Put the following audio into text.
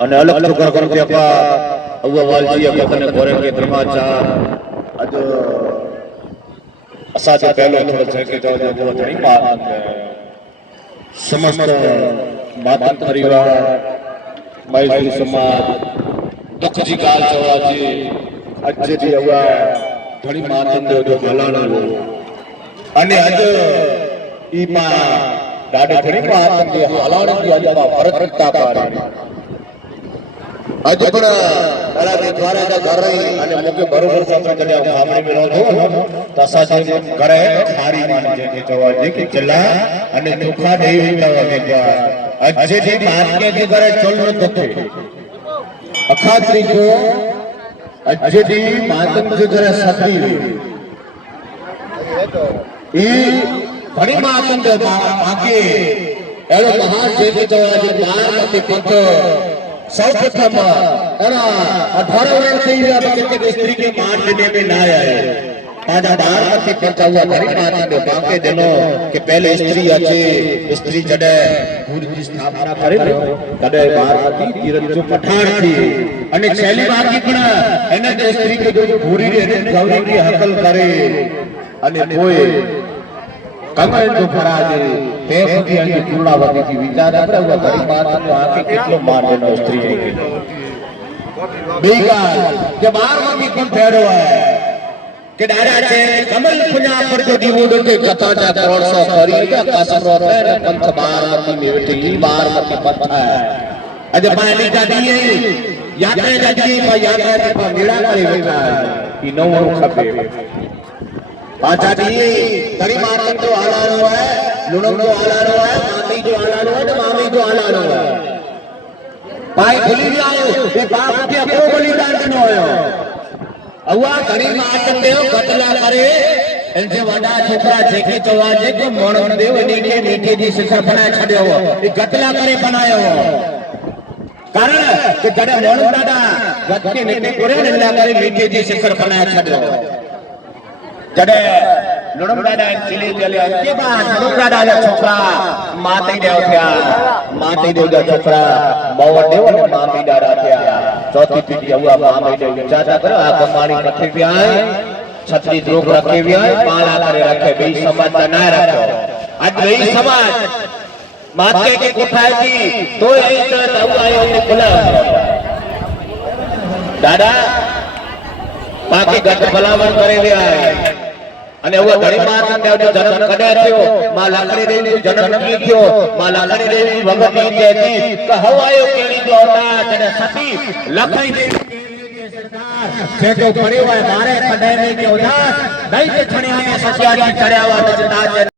અને અલગ છોકરા કરતે આપા અવ્વા વાલજી આપને ઘરે કે ધર્માચા અજ અસાજે પહેલો થોડો છે કે જો જો ધણી બાત સમસ્ત માતંગ પરિવાર મૈત્રી સમાજ દુખજી કાલ જવાજી અજજી અવ્વા ધણી માતંગ જો હલાણો અને અજ ઈપા ગાડે ધણી માતંગ હલાણો અજ ભરતતા પારે अज पण मला ते द्वाराचा घर रही અને મુકે બરોબર સાથે જડ્યા ગામડે મેલો હતો તસા જે ઘરે ખારી માન જે જવાજી કે ચલા અને ચોખા દેવી જવાજી દ્વાર અજે જે માત કે જે ઘરે ચલ ન દખે અખાત્રી જો અજે જે માતંગ જે ઘરે સકરી રહી ઈ ઘણી માતંગ બાકી એનો મહાન જે જવાજી બાર નથી પંથ सर्वप्रथम 18 वर्ष से ही कि स्त्री के मान लेने में ना आए आजा बार की पहुंचा हुआ घरी माता ने बाके देनो कि पहले स्त्री अच्छे स्त्री जडे भूरी की स्थापना करे कदे बार की तीरथ जो पठाण थी અને છેલ્લી બાકી પણ એને જે સ્ત્રી કે જો ભૂરી રે એને ગૌરી की હકલ કરે અને કોઈ કમળ જો ફરાજે તે સુધી અહીં પૂર્ણાવતી થી વિચાર આપણે હુआ ઘરી માતા નો આકે કેટલો માન દેનો સ્ત્રી કે બેગા કે બારમાંથી પણ ફેરો હે કે દાદા છે કમલ પુના પર જો દીવો દે કથા જા કરોડસો કરી કે કાસરો છે પંથ બારમાંથી મેવટી બારમાંથી પંથ હે અજે પાણી કાઢીએ યાત્રા જાજી માં યાત્રા પર મેળા કરી બેઠા ઈ નવરું ખપે पाचा दी घरी मातंग जो आलानो है लुणंग जो आलानो है मामी जो आलानो है मामी जो आलानो है भाई भूली जाओ ये बाप के अपो बलिदान नो होयो अवा घरी मातंग देव कतला करे एनसे वडा छोकरा जेके चवाजे के मोणन देव नीचे नीचे जी शिक्षा बनाए छड्यो हो ये कतला करे बनायो हो कारण कि जड़े मोणन दादा गत्ते नीचे करे ने करे नीचे जी शिखर बनाए छड्यो जड़े लुणम दादा चिली चले के बाद लुणम दादा जो छोकरा माते देव थया माते देव जो छोकरा बाव देव ने मामी दादा थया चौथी पीढ़ी हुआ मामी देव चाचा करो आ कमाणी कथे भी आए छतरी द्रोग रखे भी आए पाला करे रखे बे समाज ना रखो आज बे समाज माते के कोठाए की तो यही तरह हुआ ने खुला दादा बाकी गत भलामण करे भी आए અને હવે ઘણી માતા દેવ જન્મ કડે થયો માં લાકડી દેવી જન્મ કી થયો માં લાકડી દેવી ભગવતી કહેતી કે હવાયો કેણી જો હતા તને સતી લખાઈ દેવી સરકાર છે કે પરિવાર મારે કડે ને કે ઉદાસ દઈ કે છણ્યા સસિયાજી ચડ્યાવા દજતા